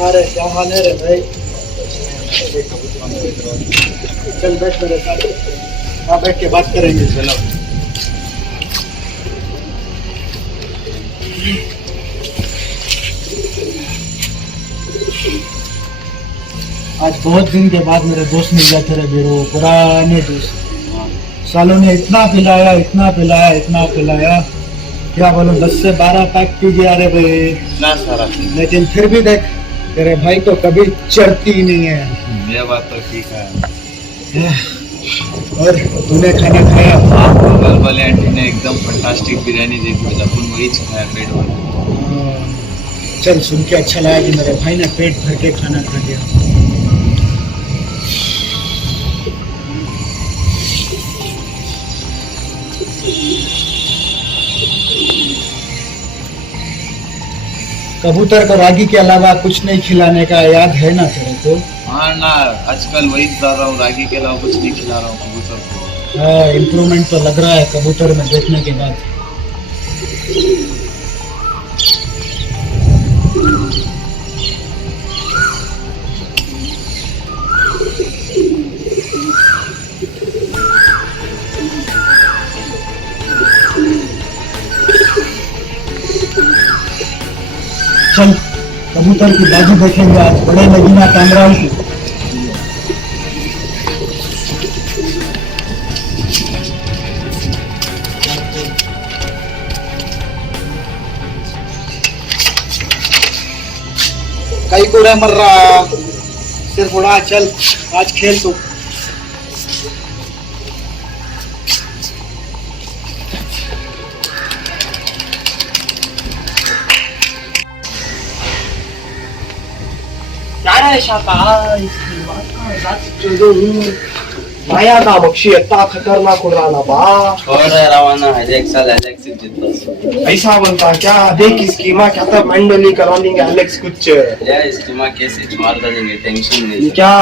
तुम्हारे क्या हाल है रे भाई? चल बैठ मेरे साथ, वहाँ बैठ के बात करेंगे। चलो आज बहुत दिन के बाद मेरे दोस्त मिल गए थे रे बीरो, पुराने दोस्त। सालों ने इतना पिलाया, इतना पिलाया, इतना पिलाया, क्या बोलूं, 10 से 12 पैक पी गया रे भाई। ना सारा लेकिन फिर भी देख, तेरे भाई को कभी चढ़ती ही नहीं है। ये बात तो ठीक है। और तूने खाना खाया? हाँ, बगल वाले आंटी ने एकदम फंटास्टिक बिरयानी दी थी, अपन वही खाया पेट भर। चल सुन के अच्छा लगा कि मेरे भाई ने पेट भर के खाना खा लिया। कबूतर को रागी के अलावा कुछ नहीं खिलाने का याद है ना तेरे को? हाँ ना, आजकल वही खिला रहा हूँ, रागी के अलावा कुछ नहीं खिला रहा हूँ कबूतर को। हाँ, इम्प्रूवमेंट तो लग रहा है कबूतर में देखने के बाद। चल कबूतर की बाजी देखेंगे आज, बड़े नगीना कामरान की। कई को रे मर रहा, सिर्फ उड़ा। चल आज खेल तू। माया का बक्षी इतना खतरनाक उड़ रहा बा। और रवाना है एलेक्स जितना ऐसा बनता क्या? देख इसकी माँ क्या था, मंडली करानी है एलेक्स कुछ। या इसकी माँ कैसे मार देंगे, टेंशन नहीं। ये क्या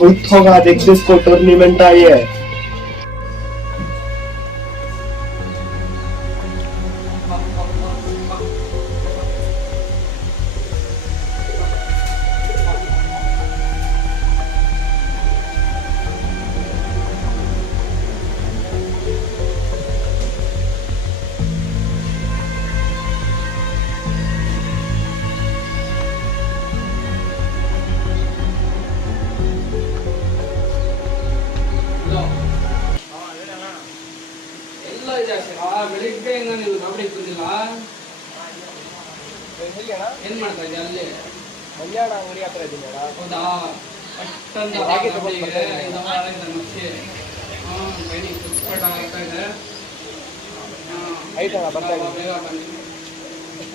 उठ होगा, देख जिसको टूर्नामेंट आई है। ಬೆಳಿಗ್ಗೆ ನೀವು ಗಾಬಡಿ ಕೂದಿಲ್ಲ ಏನ್ ಮಾಡ್ತಾ ಇದ್ದೆ ಅಲ್ಲಿ? ಕಲ್ಯಾಣ ಅಂಗಡಿ ಹತ್ರ ಇದ್ದೀನಿ. ಹೌದಾ? ಅಷ್ಟೊಂದು ನಕ್ಷೆ ಬೈನಿ ಫುಟ್ಪಾಟ್ ಆಗ್ತಾ ಇದೆ. ಆಯ್ತಣ್ಣ, ಬರ್ತಾ ಇದ್ದೀನಿ. ಬೇಗ ಬನ್ನಿ.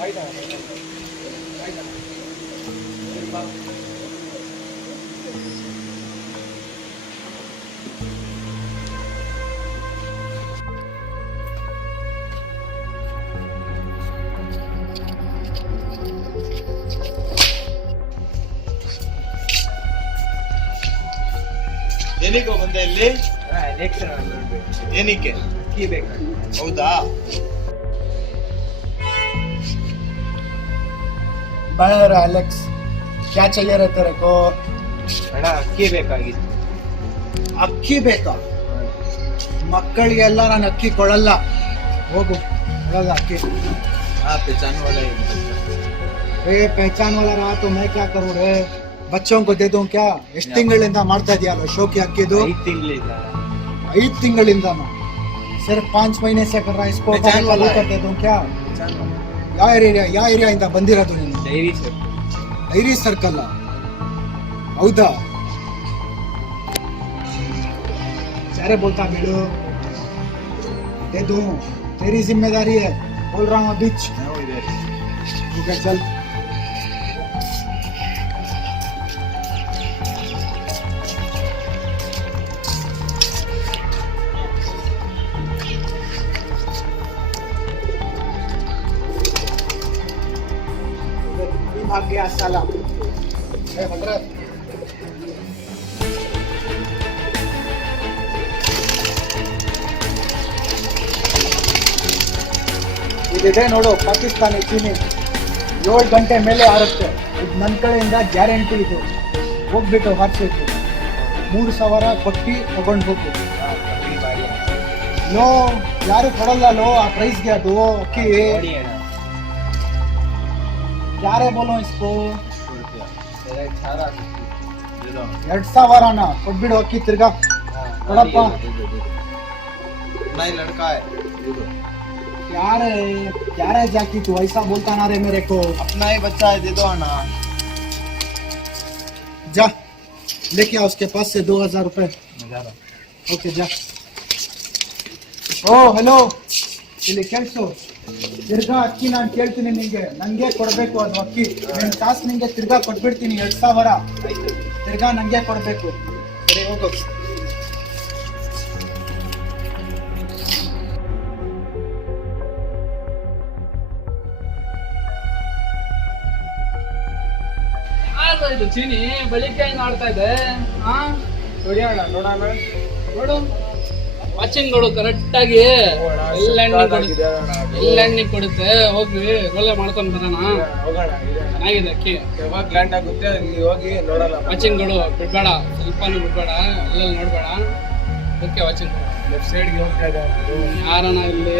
ಆಯ್ತಣ್ಣ. ಏನಕ್ಕೆ ಬಂದೆ ಇಲ್ಲಿ? ಏನಕ್ಕೆ? ಹೌದಾ? बाहर एलेक्स, क्या चाहिए रे तेरे को? ಅಣ್ಣ ಅಕ್ಕಿ ಬೇಕಾಗಿತ್ತು. ಅಕ್ಕಿ ಬೇಕಾ? ಮಕ್ಕಳಿಗೆಲ್ಲ ನಾನು ಅಕ್ಕಿ ಕೊಡಲ್ಲ, ಹೋಗು, ಕೊಡಲ್ಲ ಅಕ್ಕಿ। हाँ, पहचान वाला है। पहचान वाला रहा तो मैं क्या करूँ रे? बच्चों को दे दूं क्या? ಎಷ್ಟು ತಿಂಗಳಿಂದ ಮಾಡ್ತಾ ಇದೆಯಲ್ಲ ಶೋಕಿ ಅಕ್ಕಿದು? 5 ತಿಂಗಳಿಂದ। 5 ತಿಂಗಳಿಂದ सिर्फ 5 महीने से कर रहा है इसको। चालू कर दे दूं क्या? ಯಾವ ಏರಿಯಾ ಇಂದ ಬಂದಿರೋದು ನೀನು? Dairy circle. ಹೌದಾ? सारे बोलता बेड़ो, दे दूं, तेरी जिम्मेदारी है। बोल रहा हूँ बीच। ठीक है चल। भाग गया साला। हजरत ಇದಿದೆ ನೋಡು, ಪಾಕಿಸ್ತಾನಿ ಚೀನಿ 7 ಗಂಟೆ ಮೇಲೆ ಆರುತ್ತೆ। ಇದು ನನ್ನ ಕಡೆಯಿಂದ ಗ್ಯಾರಂಟಿ ಇದೆ. ಹೋಗ್ಬಿಟ್ಟು ಹಾಕ್ಬೇಕು, 3,000 ಕೊಟ್ಟು ತಗೊಂಡು ಹೋಗು. ಲೋ ಯಾರು ಕೊಡಲ್ಲ ಲೋ ಆ ಪ್ರೈಸ್ಗೆ ಅದು ಅಕ್ಕಿ. ಯಾರೇ ಬೋಲೋ ಇಸ್ಕೋ 2,000 ಕೊಟ್ಬಿಡು ಅಕ್ಕಿ ತಿರ್ಗಾ ಕೊಡಪ್ಪ. लड़का है क्या रे जाकी तू ऐसा बोलता ना रे मेरे को. अपना ही बच्चा है, दे दो ना. जा लेके आओ उसके पास से 2,000 रुपए. ओके जा. ಓ ಹಲೋ, ಇಲ್ಲಿ ಕೇಳಿಸು. ತಿರ್ಗಾ ಅಕ್ಕಿ ನಾನು ಕೇಳ್ತೀನಿ ನಿಂಗೆ, ನಂಗೆ ಕೊಡ್ಬೇಕು ಅದು ಅಕ್ಕಿ. ನನ್ನ ಕಾಸು ನಿಂಗೆ ತಿರ್ಗಾ ಕೊಟ್ಬಿಡ್ತೀನಿ 2,000. ತಿರ್ಗಾ ನಂಗೆ ಕೊಡ್ಬೇಕು. ಸರಿ ಹೋಗು. ಇದು ಚೀನಿ ಬೆಳಿಗ್ಗೆ ಆಡ್ತಾ ಇದೆ. ಹಾ ನೋಡೋಣ ನೋಡು, ವಾಚಿಂಗ್ ನೋಡು ಕರೆಕ್ಟ್ ಆಗಿ ಎಲ್ಲೆಣ್ಣೆ ಕೊಡುತ್ತೆ. ಹೋಗಿ ಒಳ್ಳೆ ಮಾಡ್ಕೊಂಡ್ ಬರೋಣ. ಚೆನ್ನಾಗಿದೆ ಅಕ್ಕಿ, ಯಾವಾಗ ಗ್ರ್ಯಾಂಡ್ ಆಗುತ್ತೆ ಅಲ್ಲಿ ಹೋಗಿ ನೋಡೋಣ. ವಾಚಿಂಗ್ ಗಳು ಬಿಡ್ಬೇಡ, ಸ್ವಲ್ಪನೂ ಬಿಡ್ಬೇಡ, ಎಲ್ಲೆಲ್ಲಿ ನೋಡ್ಬೇಡ. ಓಕೆ ವಾಚಿಂಗ್ ಲೆಫ್ಟ್ ಸೈಡ್ಗೆ ಹೋಗ್ತಾ ಇದೆ ಯಾರನ ಇಲ್ಲಿ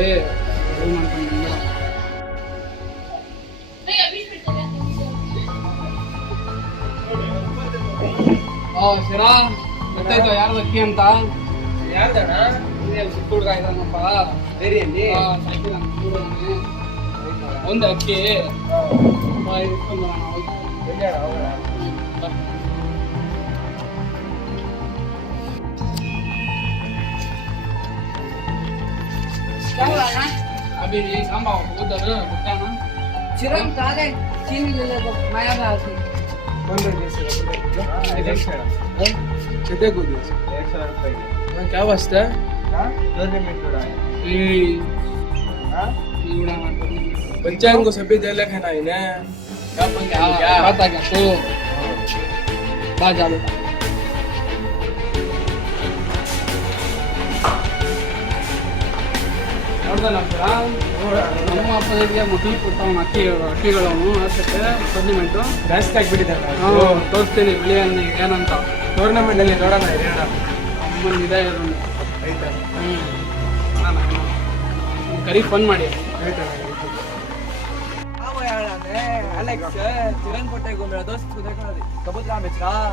ಮಾಡ್ಕೊಂಡು ಬಂದ್ಬಿಡ. ಶಿರಾ ಗೊತ್ತಾಯ್ತು ಯಾರು ಅಕ್ಕಿ ಅಂತ? ಯಾರ್ದಣ್ಣ? ಚಿಕ್ಕ ಹುಡುಗ ಇದ್ದಾನಪ್ಪ ಬೇರೆಯಲ್ಲಿ ಸೈಕಲ್ ಒಂದು ಅಕ್ಕಿ ಇಸ್ಕೊಂಡು ಬರೋಣ. अभी ये सांबा उधर भुगतान चिरम तारे चीनी ले ले माया में आती कितने को दिए? 1,000 रुपए क्या वास्ता है? टूर्नामेंट हो रहा है. बच्चा इनको सभी दे लेके ना इन्हें क्या बात आ गया तो बात जा बेटा. ನೋಡ್ದಲ್ಲ ನಮ್ಮ ಅಪ್ಪನಿಗೆ ಮಕ್ಕಳು ಕೊಡ್ತಾವ ಅಕ್ಕಿಗಳವನು ಅಷ್ಟಕ್ಕೆ ಟೂರ್ನಿಮೆಂಟು ಜಾಸ್ತಿ ಆಗ್ಬಿಟ್ಟಿದ್ದಾರೆ. ತೋರಿಸ್ತೀನಿ ಬೆಳಿ ಏನಂತ. ಟೂರ್ನಮೆಂಟ್ ಅಲ್ಲಿ ನೋಡೋಣ ಅಮ್ಮನ ಇದೆ ಆಯ್ತಾ? ಕರಿ ಫೋನ್ ಮಾಡಿ. अलेक्स चिरन कोटे को मेरा दोस्त को देखा कबूतर बेच रहा.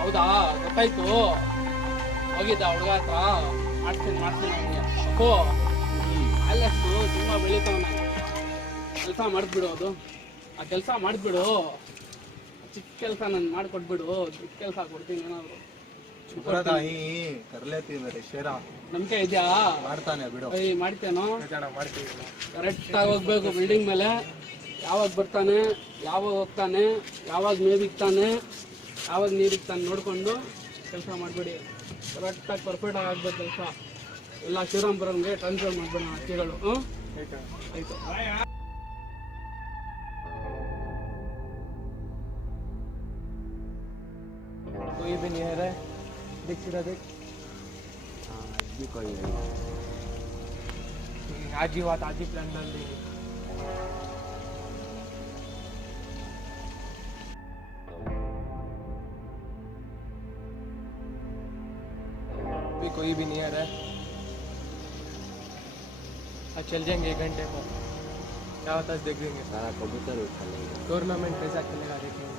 ಹೌದಾ ಗೊತ್ತಾಯ್ತು. ಹೋಗಿದ್ದ ಹುಡುಗ ಹತ್ರ ಮಾಡ್ತೀನಿ ಅವನಿಗೆ. ಅಪ್ಪೋ ಅಲೆಕ್ಸು ತುಂಬ ಬೆಳೀತಾವನ. ಕೆಲಸ ಮಾಡಿದ್ಬಿಡು, ಅದು ಆ ಕೆಲಸ ಮಾಡಿದ್ಬಿಡು. ಚಿಕ್ಕ ಕೆಲಸ ನಾನು ಮಾಡಿಕೊಟ್ಬಿಡು, ಚಿಕ್ಕ ಕೆಲಸ ಕೊಡ್ತೀನಿ ಏನಾದ್ರು. कर लेती मेरे शेरा ನಂಬಿಕೆ ಇದೆಯಾ? ಮಾಡ್ತಾನೆ ಬಿಡು. ಮಾಡ್ತೇನೋ. ಮಾಡ್ತೀವಿ. ಕರೆಕ್ಟಾಗಿ ಹೋಗ್ಬೇಕು ಬಿಲ್ಡಿಂಗ್ ಮೇಲೆ. ಯಾವಾಗ ಬರ್ತಾನೆ, ಯಾವಾಗ ಹೋಗ್ತಾನೆ, ಯಾವಾಗ ಮೇವಿಕ್ತಾನೆ, ಯಾವಾಗ ನೀರಿಕ್ತಾನೆ ನೋಡಿಕೊಂಡು ಕೆಲಸ ಮಾಡಿಬಿಡಿ. ಕರೆಕ್ಟಾಗಿ ಪರ್ಫೆಕ್ಟಾಗಿ ಆಗ್ಬೇಕು ಕೆಲಸ. ಎಲ್ಲ ಶ್ರೀರಾಮ್ಪುರಂಗೆ ಟ್ರಾನ್ಸ್ಫರ್ ಮಾಡ್ಬಿಡೋಣ ಅಕ್ಕಿಗಳು. ಆಯಿತು. कोई भी नहीं है रे. देख सीधा देख. भी कोई आज ही बात आज ही प्लान डाल देंगे. भी कोई भी नहीं है रे. आज चल जाएंगे 1 घंटे पर. क्या होता है देख लेंगे. सारा कबूतर उठा लेंगे. टूर्नामेंट कैसा चलेगा देखेंगे.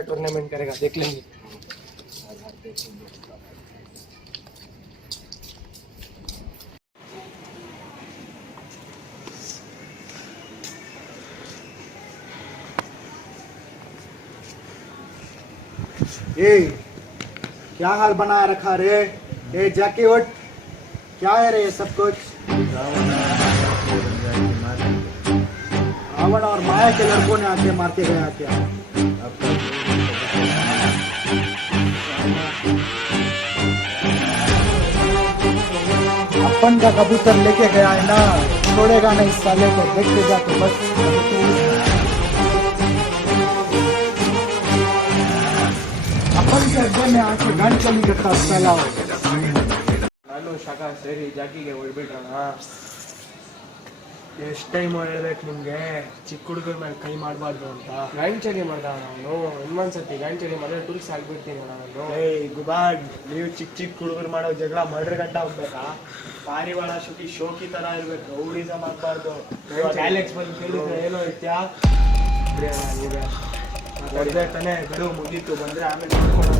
अच्छा टूर्नामेंट करेगा, देख लेंगे। ए क्या हाल बनाया रखा रे? ए जाके उठ, क्या है रे ये सब कुछ? रावण और माया के लड़कों ने आके मार के गया क्या? अपन का कबूतर लेके गया है ना, छोड़ेगा नहीं इस साले को, देखते जाके बस। अपन के अड्डे में आके गाड़ी चली करता साला। ನಾನು ಶಾಖ ಸೇರಿ ಜಾಕಿಗೆ ಹೊಡ್ಬಿಟ್ರಣ, ಎಷ್ಟು ಟೈಮ್ ಹೇಳ್ಬೇಕು ನಿಮ್ಗೆ ಚಿಕ್ಕ ಹುಡುಗರ ಮೇಲೆ ಕೈ ಮಾಡಬಾರ್ದು ಅಂತ. ಗಾಂಚಲಿ ಮಾಡ್ದ ನಾನು ಇನ್ನೊಂದ್ಸತಿ ಗಾಂಚಲಿ ಮಾಡಿದ್ರೆ ಟೂಲ್ಸ್ ಆಗ್ಬಿಡ್ತೀನಿ ನಾನು. ಏಯ್ ಗುಬಾಡ್, ನೀವು ಚಿಕ್ಕ ಚಿಕ್ಕ ಹುಡುಗರು ಮಾಡೋ ಜಗಳ ಮರ್ಡ್ರ್ ಗಂಟ ಹೋಗ್ಬೇಕಾ? ಪಾರಿವಾಳ ಶುಕಿ ಶೋಕಿ ತರ ಇರ್ಬೇಕು, ರೌಡಿಸಮ್ ಆಗ್ಬಾರ್ದು. ಡೈಲೆಕ್ಟ್ಸ್ ಬಂದು ಕೇಳಿದ್ರೆ ಏನೋ ಇತ್ಯಾ ನೀವೇ ಹೊಡೆದೇ ತಾನೇ, ಗಡುವು ಮುಗೀತು, ಬಂದ್ರೆ ಆಮೇಲೆ ನೋಡ್ಕೊಳ್ಳೋಣ.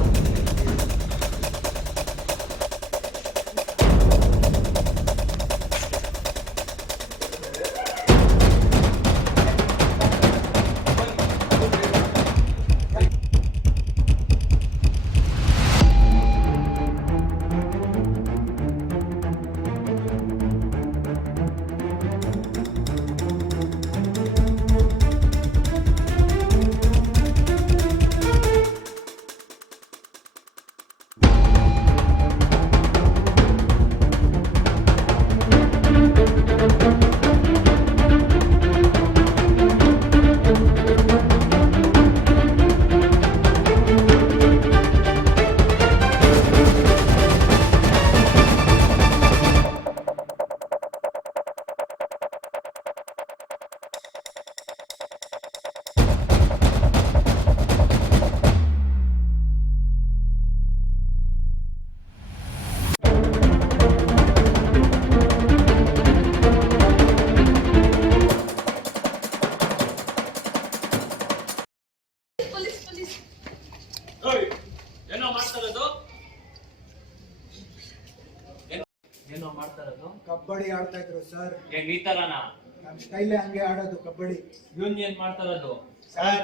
ಕಬಡ್ಡಿ ಆಡ್ತಾ ಇದ್ರು ಸರ್. ಈ ತರನಾ ನಮ್ ಸ್ಟೈಲ್ ಹಂಗೆ ಆಡೋದು ಕಬಡ್ಡಿ. ಇವನ್ ಏನ್ ಮಾಡ್ತಾ ಇರೋದು?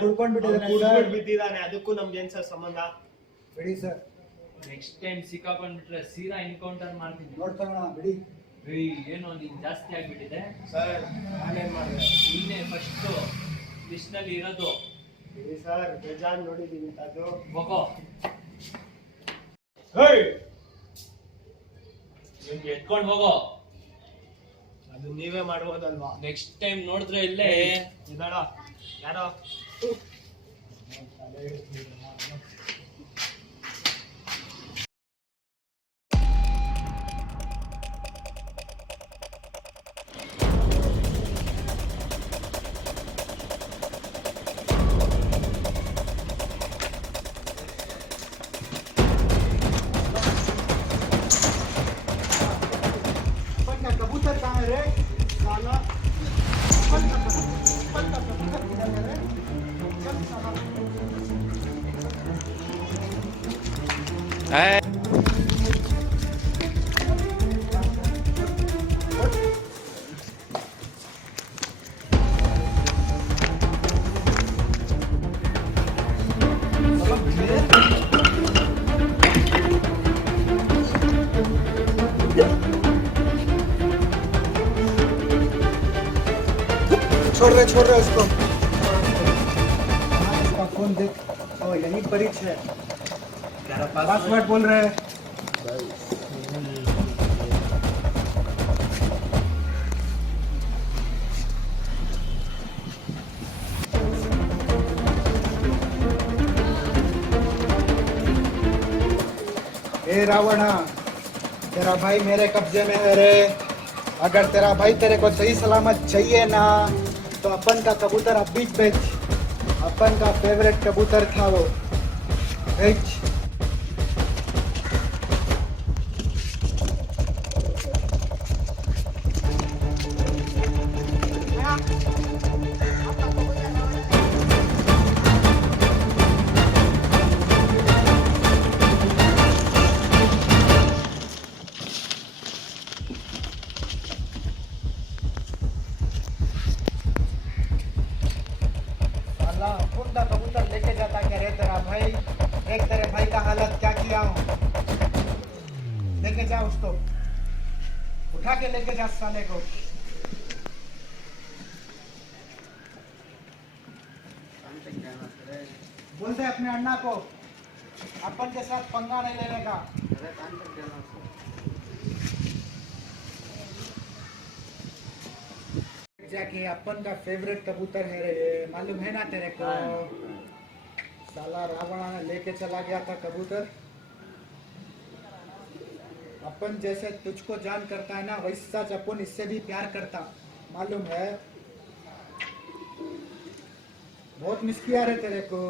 ಕುಡ್ಕೊಂಡ್ಬಿಟ್ಟಿದ್ದಾನೆ, ಬಿದ್ದಿದ್ದಾನೆ, ಅದಕ್ಕೂ ನಮ್ಗೆ ಏನ್ ಸರ್ ಸಂಬಂಧ? ಬಿಡಿ ಸರ್, ನೆಕ್ಸ್ಟ್ ಟೈಮ್ ಸಿಕ್ಕಾಕೊಂಡ್ಬಿಟ್ರೆ ಸೀರಾ ಎನ್ಕೌಂಟರ್ ಮಾಡ್ತೀನಿ. ನೋಡ್ತಾನ ಬಿಡಿ. ಏನೋ ನೀನ್ ಜಾಸ್ತಿ ಆಗ್ಬಿಟ್ಟಿದೆ ಸರ್ ನಾನೇನ್ ಮಾಡಿದೆ? ನೀನೇ ಫಸ್ಟ್ ಲಿಸ್ಟ್ ನಲ್ಲಿ ಇರೋದು. ಬಿಡಿ ಸರ್, ಬೇಜಾನ್ ನೋಡಿದೀನಿ ಅದು. ಹೋಗೋ, ಎತ್ಕೊಂಡ್ ಹೋಗೋ. ಅದು ನೀವೇ ಮಾಡ್ಬೋದಲ್ವಾ? ನೆಕ್ಸ್ಟ್ ಟೈಮ್ ನೋಡಿದ್ರೆ ಇಲ್ಲೇ ಇದಾಳ ಯಾರೋ कबूतर कहाँ है रे साला? छोड़ रहे उसको। इसका फोन देख, ओ यही परिच है, पासवर्ड बोल रहे हैं। ए रावणा, तेरा भाई मेरे कब्जे में है रे। अगर तेरा भाई तेरे को सही सलामत चाहिए ना, तो अपन का कबूतर अब बीच बेच। अपन का फेवरेट कबूतर था वो, बेच। साला कौन सा कबूतर लेके जाता क्या रे तेरा भाई? देख तेरे भाई का हालत क्या किया हूँ। लेके जा उसको, उठा के लेके जा साले को। बोल दे अपने अन्ना को अपन के साथ पंगा नहीं लेने का। जाके अपन का फेवरेट कबूतर है रे, मालूम है ना तेरे को? साला रावण ने लेके चला गया था कबूतर। अपन जैसे तुझको जान करता है ना, वैसा अपन इससे भी प्यार करता, मालूम है? बहुत मिस किया रे तेरे को।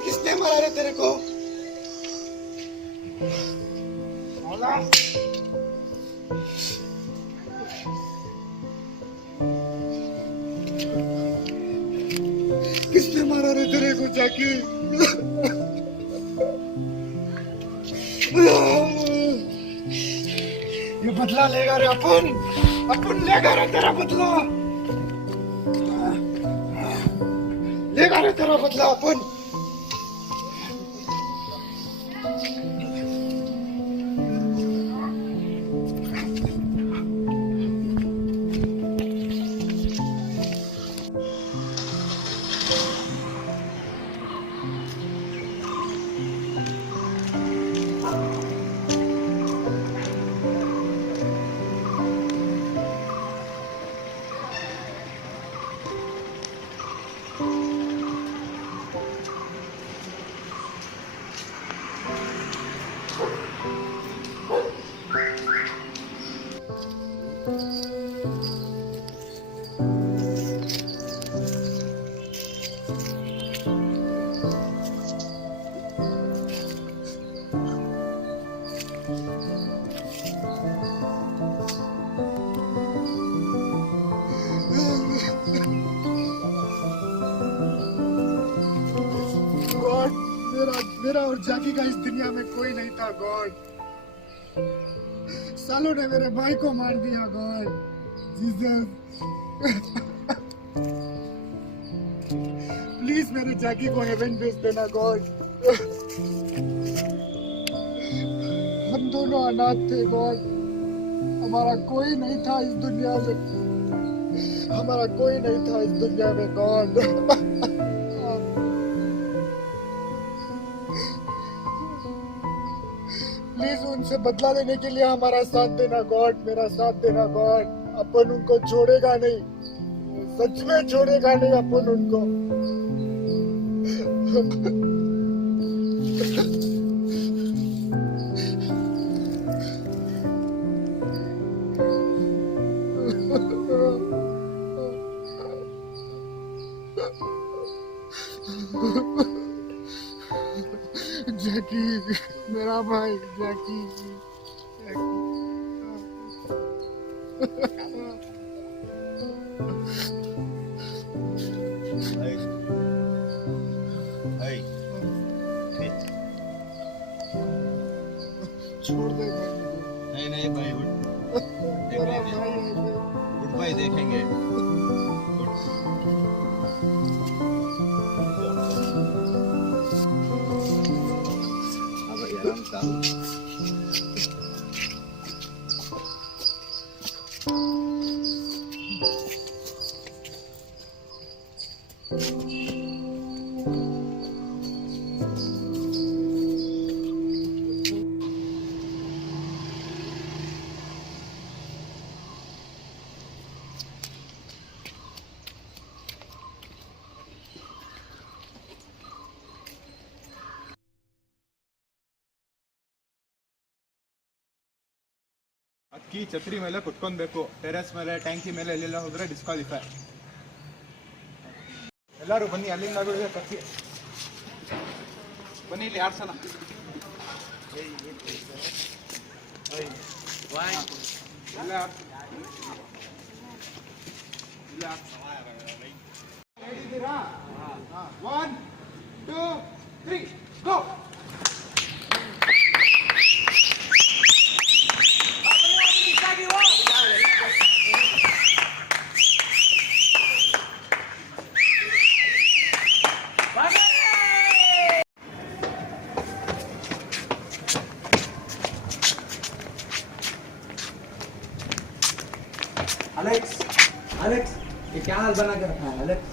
किसने मारा रे तेरे को? मौला किसने मारा रे तेरे को जाके? ये बदला लेगा रे अपन लेगा रे तेरा बदला, लेगा रे तेरा बदला अपन। मेरा और जाकी का इस दुनिया में कोई नहीं था गॉड। सालों ने मेरे भाई को मार दिया गॉड। जीसस प्लीज मेरे जाकी को हेवन भेज देना गॉड। हम दोनों अनाथ थे गॉड, हमारा कोई नहीं था इस दुनिया में, हमारा कोई नहीं था इस दुनिया में गॉड। प्लीज उनसे बदला लेने के लिए हमारा साथ देना गॉड, मेरा साथ देना गॉड। अपन उनको छोड़ेगा नहीं, सच में छोड़ेगा नहीं अपन उनको। जैकी मेरा भाई जैकी छोड़ दे नहीं नहीं भाई मेरा भाई गुड बाय देखेंगे ಅಕ್ಕಿ ಛತ್ರಿ ಮೇಲೆ ಕುತ್ಕೊಬೇಕು, ಟೆರೆಸ್ ಮೇಲೆ ಟ್ಯಾಂಕಿ ಮೇಲೆ ಎಲ್ಲೆಲ್ಲ ಹೋದ್ರೆ ಡಿಸ್ಕ್ವಾಲಿಫೈ. ಎಲ್ಲರೂ ಬನ್ನಿ, ಅಲ್ಲಿಂದ ಕತ್ತಿ ಬನ್ನಿ, ಇಲ್ಲಿ ಆಡ್ಸೋಣ. ಹೇಳಿದ್ದೀರಾ? 1 2 3 ಗೋ. अलेक्स, अलेक्स, ये क्या हाल बना के रखा है अलेक्स?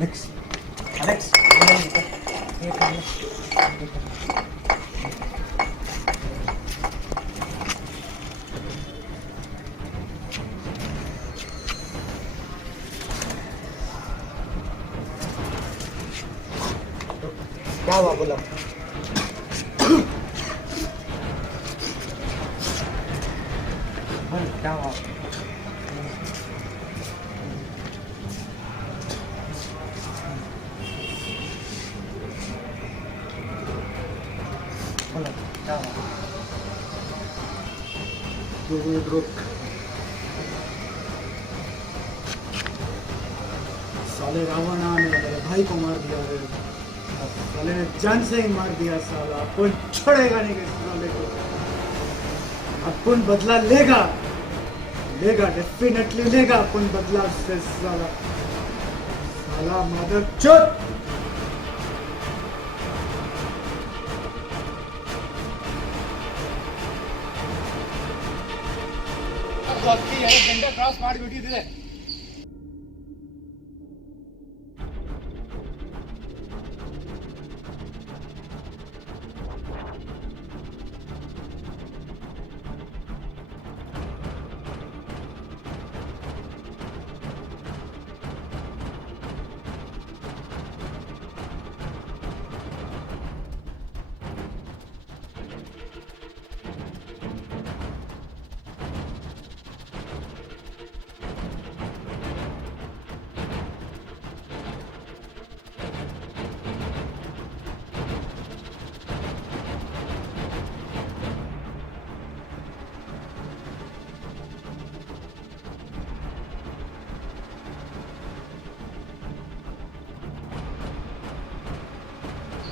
Alex, Alex, क्या हुआ बोला? क्या हुआ? साले रावणा ने मेरे भाई को मार दिया रे, साले ने जान से ही मार दिया साला। अपन छोड़ेगा नहीं इस साले को, अपन बदला लेगा, लेगा डेफिनेटली लेगा अपन बदला से साला। साला मदर चोद। ಅಕ್ಕಿ 2 ಗಂಟೆ ಕ್ರಾಸ್ ಮಾಡಿಬಿಟ್ಟಿದೆ.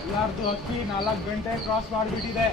ಎಲ್ಲಾರ್ದು ಅಕ್ಕಿ 4 ಗಂಟೆ ಕ್ರಾಸ್ ಮಾಡಿಬಿಟ್ಟಿದೆ.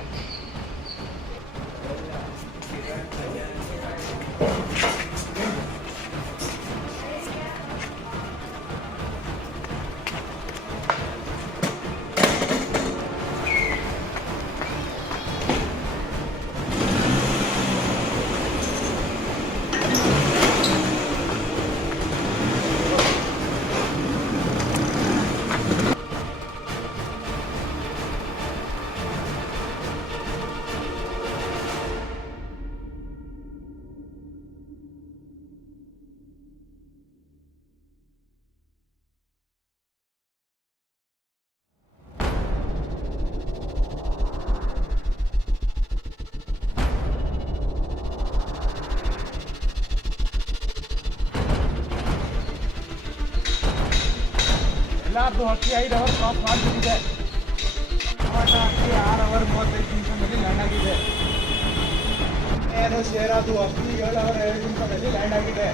ಶೇರಾದು ಹಕ್ಕಿ 5 ಅವರ್ ಕ್ರಾಸ್ ಮಾಡಿಬಿಟ್ಟಿದೆ. ಟೊಮಾಟೊ ಹಕ್ಕಿ 6 ಅವರ್ 35 ನಿಮಿಷದಲ್ಲಿ ಲ್ಯಾಂಡ್ ಆಗಿದೆ. ಶೇರಾದು ಹಕ್ಕಿ 7 ಅವರ್ 2 ನಿಮಿಷದಲ್ಲಿ ಲ್ಯಾಂಡ್ ಆಗಿದೆ.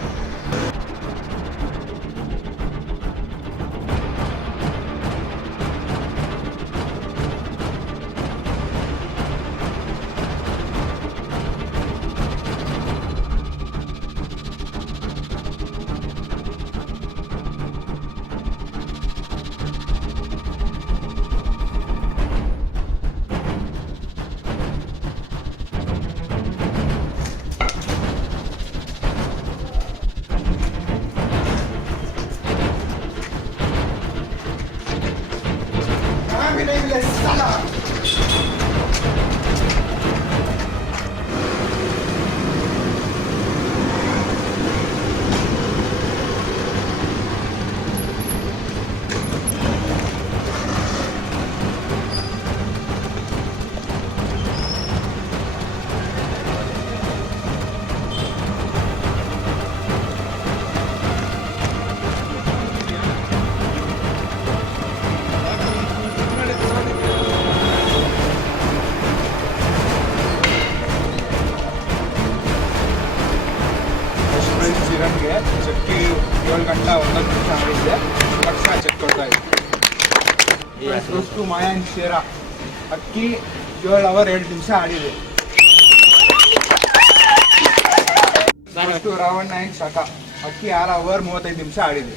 ಚಿರನ್ಗೆ ಚಕ್ಕಿ 7 ಗಂಟೆ 9 ನಿಮಿಷ ಆಗಿದೆ. ಲಕ್ಷ ಚೆಕ್ ಕೊಡ್ತಾ ಇತ್ತು. ಮಾಯಾನ್ ಶೇರ ಅಕ್ಕಿ 7 ಅವರ್ 2 ನಿಮಿಷ ಆಡಿದೆ. ರಾವಣ್ಣ ಶಾಖ ಅಕ್ಕಿ 6 ಅವರ್ 35 ನಿಮಿಷ ಆಡಿದೆ.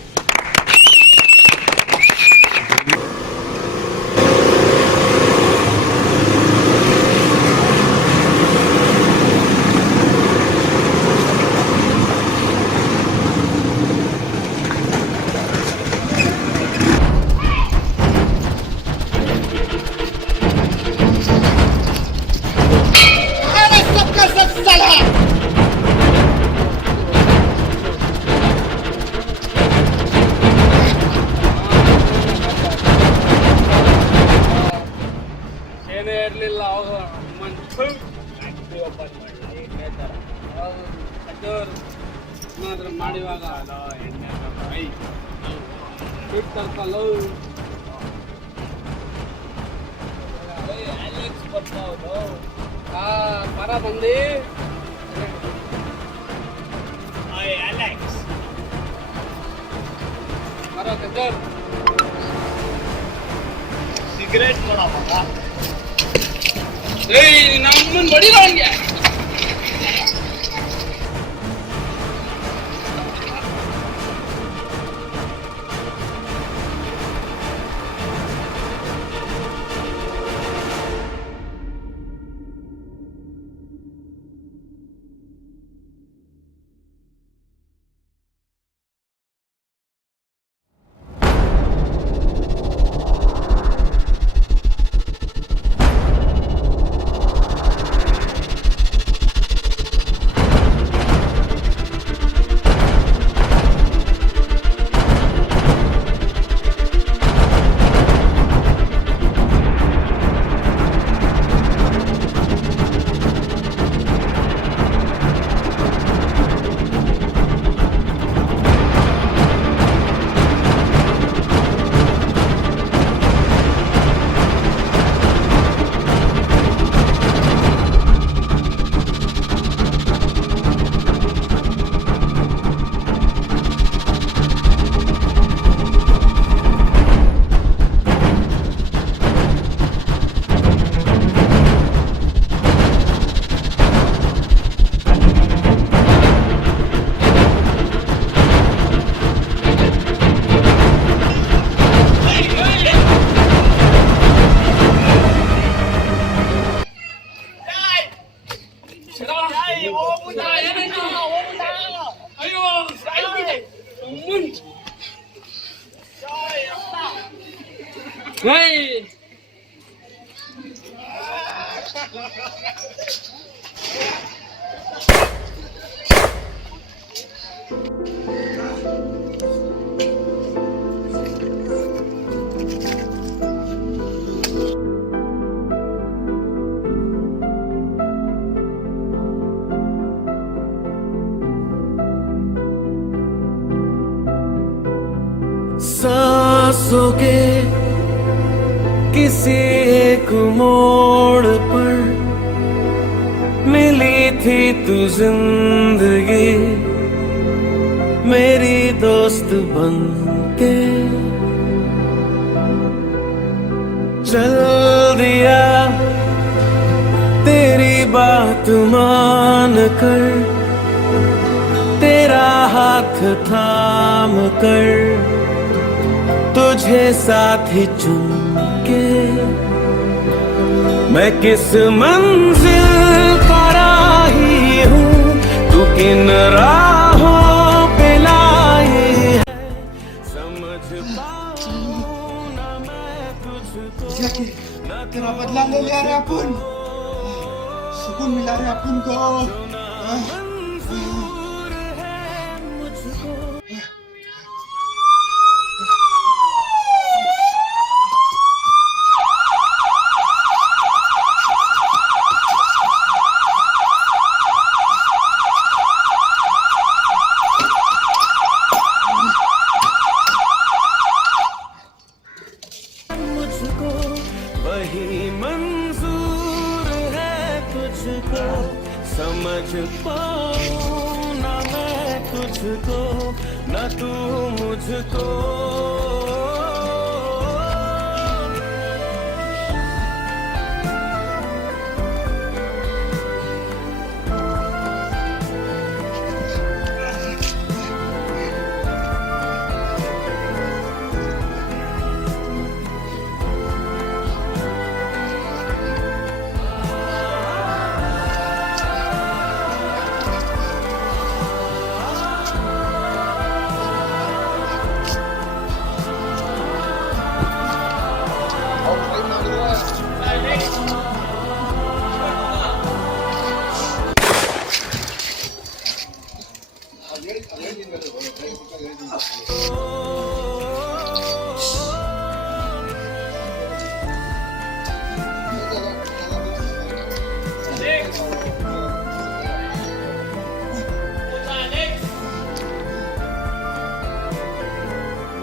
ಏನೇ ಇರಲಿಲ್ಲ ಅವಾಗ ಓಪನ್ ಮಾಡಲಿ ಎಣ್ಣೆ ಥರ ಏನಾದರೂ ಮಾಡಿವಾಗ ಸ್ವೀಟ್ ತರ್ಕಲ್ಲು ಪರ ಬಂದು ಬರ ಕಜರ್ ಸಿಗರೇಟ್ ಕೊಡಪ್ಪ. ಏಯ್ ನಮ್ಮನ್ನ ಬಡಿಲ್ಲ ಹಂಗೆ. Hey! सा सांसों के किसी एक मोड़ पर मिली थी तू जिंदगी मेरी दोस्त बन के चल दिया तेरी बात मान कर तेरा हाथ थाम कर तुझे साथ ही चुन के मैं किस मंजिल का राही हूँ तू किन राहों पे लाई है समझ पाऊँ ना मैं तुझको तेरा बदला ले लिया रे अपन, सुकून मिला रे अपन को। मंजूर है मुझको मुझको वही मंजूर है तुझको समझ पाऊँ ना मैं तुझको ना तू मुझको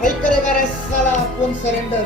नहीं करेगा रे साला अपन सरेंडर।